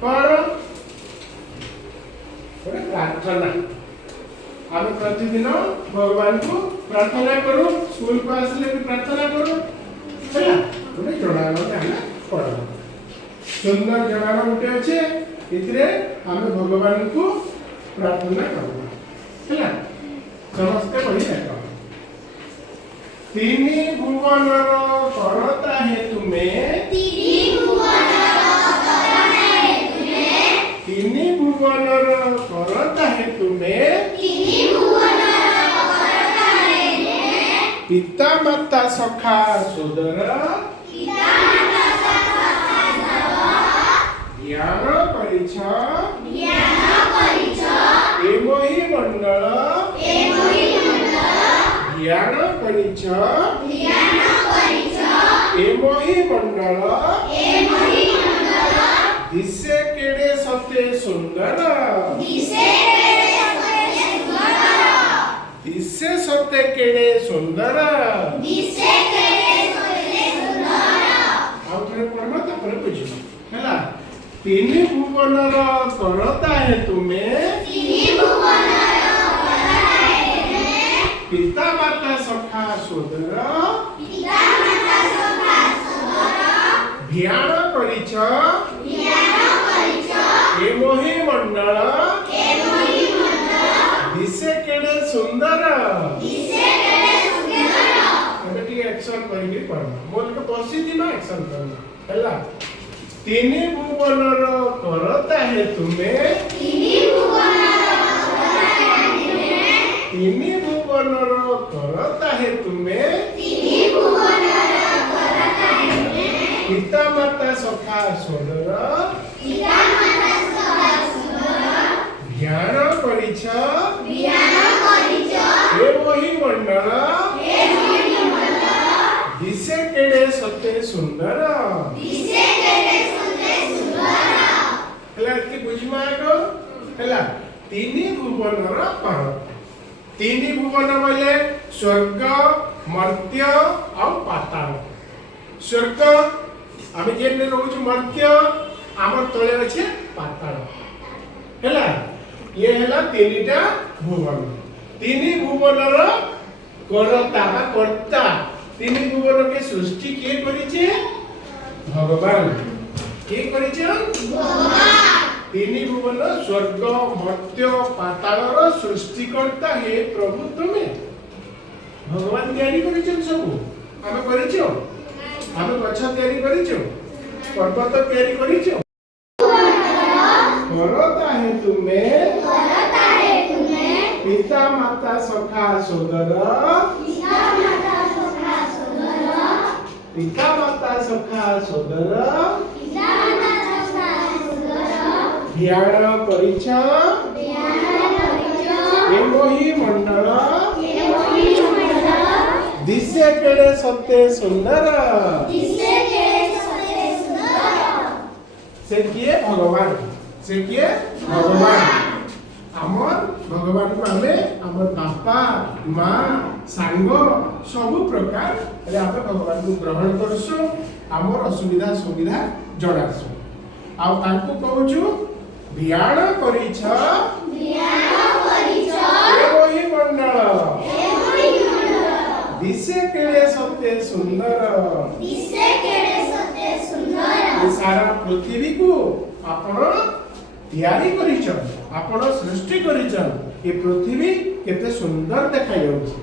कौन प्रार्थना आम प्रतिदिन भगवान को प्रार्थना करूँ स्कूल को आसले भी प्रार्थना करूँ है गोटे जड़ान आम पढ़ सुंदर जड़ान गोटे अच्छे इतने आम भगवान को प्रार्थना करूँ है समस्ते पढ़ी देख तीन भुवन करता है तुम्हें तीन भुवन करता है तुम्हें पिता माता सखा सोदर ज्ञान परिछ एमहि मंडल ज्ञान परिछ एमहि मंडल दिसे केड़े सते सुंदर दिसे सते केड़े सुंदर पढ़मा तापर बुझिबा हैला तीन भुवनर करता है तुम्हें पिता माता सखा सोदर ध्यान परिछ एमहि मंडल दिसे केड़े सुंदर एबेटी एक्शन करिके पढ़ना बोल के बसी दिमा एक्शन करना हैला तीन भुवनर करता है तुम्हें तीन भुवनर करता है तुम्हें पिता माता सखा सोदर ध्यान परिछ एमहि मंडल दिसे केड़े सते सुंदर हैला कि बुझिमा गो हैला तीन भुवनर पर तीन भुवन बोले स्वर्ग मर्त्य और पाताल स्वर्ग आम जेन रोज मर्त्य आम तले अच्छे पाताल हैला ये हैला तीनटा भुवन तीन भुवनर करता बा कर्ता तीन भुवन के सृष्टि के करिছে भगवान के करिছে भगवान तीन भुवन स्वर्ग मर्त्य पातालर सृष्टिकर्ता हे प्रभु तुमे भगवान तैयारी करिछन सब आमे करिछो आमे गछ तैयारी करिछो पर्वत तैयारी करिछो करता है तुम्हें पिता माता सखा सोदर पिता माता सखा सोदर ध्यान परिछ एमहि मंडल दिसे केड़े सते सुंदर से किए भगवान से किए भगवान आमर भगवान को आमे आमर बापा माँ सांग सब प्रकार रे आमे भगवान को ग्रहण करसु आमर असुविधा सुविधा जणासु आ तांको कहूछु ध्यान परिछ एमहि मंडल दिसे केड़े सते सुंदर ये सारा पृथ्वी को आपण तैयारी करिछन आपण सृष्टि करिछन ये पृथ्वी केते सुंदर देखा जाउछि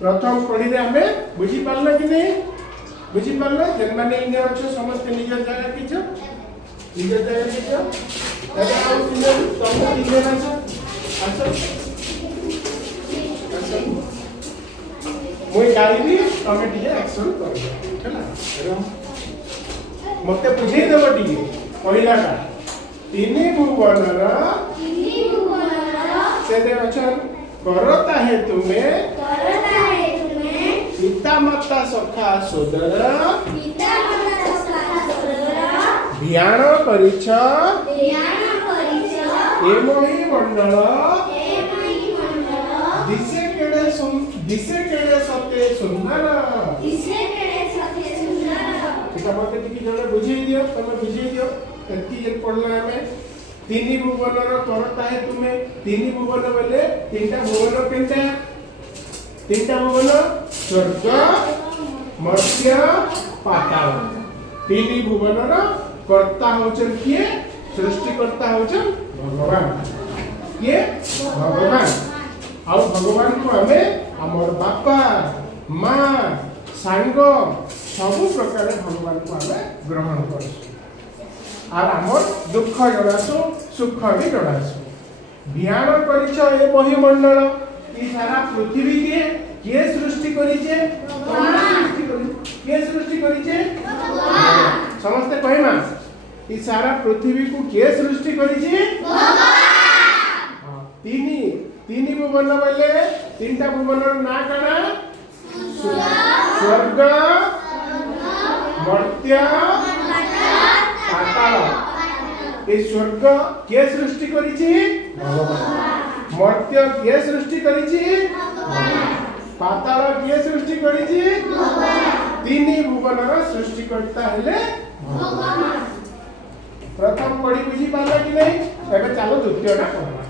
प्रथम पढ़ी हमें बुझी पारल कि नहीं बुझी पारल जेन माने इने अच्छे समस्त निज जगह किछ निज जगह किछ तबे आ तुम निजे आछो आछो मुई गाइबी तमे टिके एक्शन करबो हैला मते बुझेई देबो टिके पहिलाटा तीन भुवनर से दे वचन करता है तुम्हें पिता माता सखा सोदर ध्यान परिछ एमहि मंडल दिसे केड़े सते सुंदर एटा मते टिकी जणे बुझेई दियो तमे बुझेई दियो एती जे पढ़ला हमें तीन भुवनर करता है तुम्हें तीन भुवन बोले तीनटा भुवन केनटा तीनटा भुवन स्वर्ग मर्त्य पाताल तीन भुवनर कर्ता होचन किए सृष्टिकर्ता होचन भगवान किए भगवान आ भगवान को हमें हमर बापा माँ सांग सब प्रकार भगवान को हमें ग्रहण करसु आर हमर दुख जणासु सुख भी जणासु ध्यान करिछ ए बहिमंडल ई सारा पृथ्वी के के सृष्टि करिचे के सृष्टि करिचे भगवान समस्त कहिमा ई सारा पृथ्वी को के सृष्टि करिचे भगवान तीन भुवन बोले तीनटा भुवनर ना कणा स्वर्ग मर्त्य पाताल ए स्वर्ग के सृष्टि करिछि भगवान मर्त्य के सृष्टि करिछि भगवान पाताल के सृष्टि करिछि भगवान तीन भुवनर सृष्टि करता हेले भगवान प्रथम पढ़ी बुझी पाला कि नहीं एबे चलो द्वितीयटा पढ़